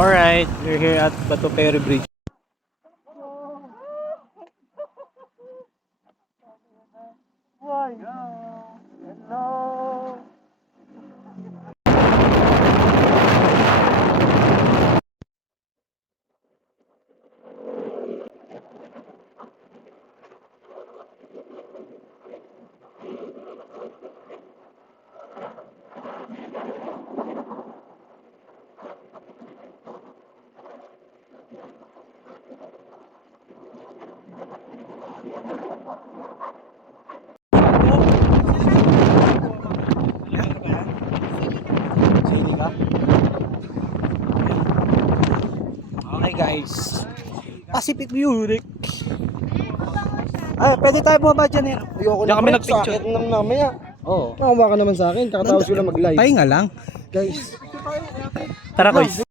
Alright, we're here at Bato Ferry Bridge. Okay guys, Pacific View. Ay, pwede tayo bumaba dyan eh. Ayoko Diyan na kami bro, nagpicture. sakit ng mamaya. Oo. Nakawa ka naman sa akin, kakatapos ko lang mag-live. Pahinga lang. Guys, Tara guys.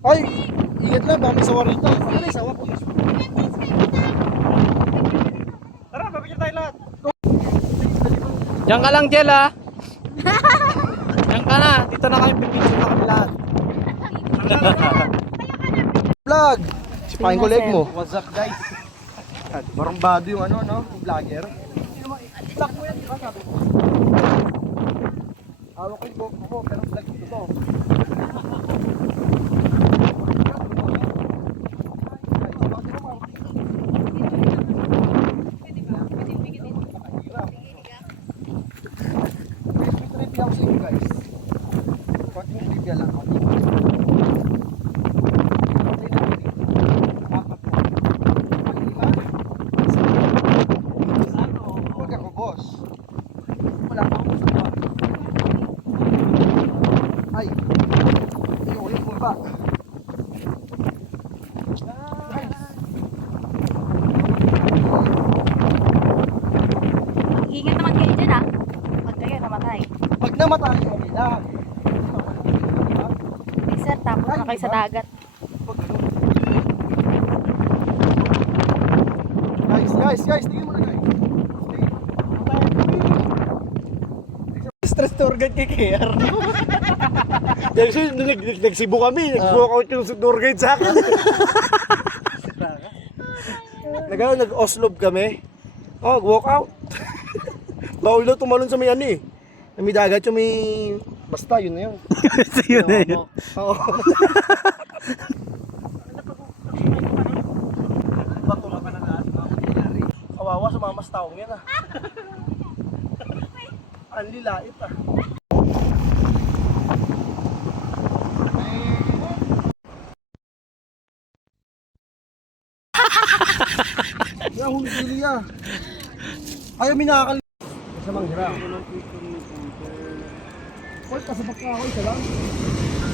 ay, ingat na, baka may sawa rito. Ano na sawa po? Tara, babigyan tayo lahat. Diyan ka lang, Jel ha. Diyan ka na. Dito na kami pipicture na kami lahat. Vlog! Sipahin ko leg mo. What's up guys? Barambado yung ano, no? Yung vlogger. Vlog mo yan, di ba sabi ko? Hawak ko yung GoPro ko, pero vlog ito to. Trivia ako sa inyo guys. Konting trivia lang. Huwag ako boss. Wala pa ako sa ay, ayoko yung bumba. Ingat naman kayo dyan ah. Pag kayo namatay. Pag namatay, okay lang. Big sir, tapos na kayo sa dagat. Guys, tingin mo na guys. Stress tour guide kay KR. Kasi nagsibo kami, nag-walk out yung tour guide sa akin. Nag-Oslob kami. Oh, walk out. Bawal daw tumalon sa may ano eh. Na may dagat yung may... Basta, yun na yun. Basta yun na yun. Oo. Batula ka na lahat. Kawawa sa mamas taong yan ah. Ang lilait ah. Yan, huli ah. Ayaw minakal. Sa manghira. Paul, kasabak ka ako, isa lang.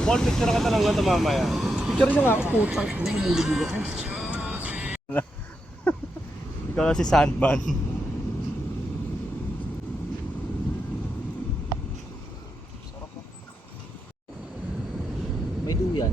Paul, picture ka lang ito mamaya. Picture niya nga ako, putang. Nangulubog ako. Ikaw na si Sandman. May duyan.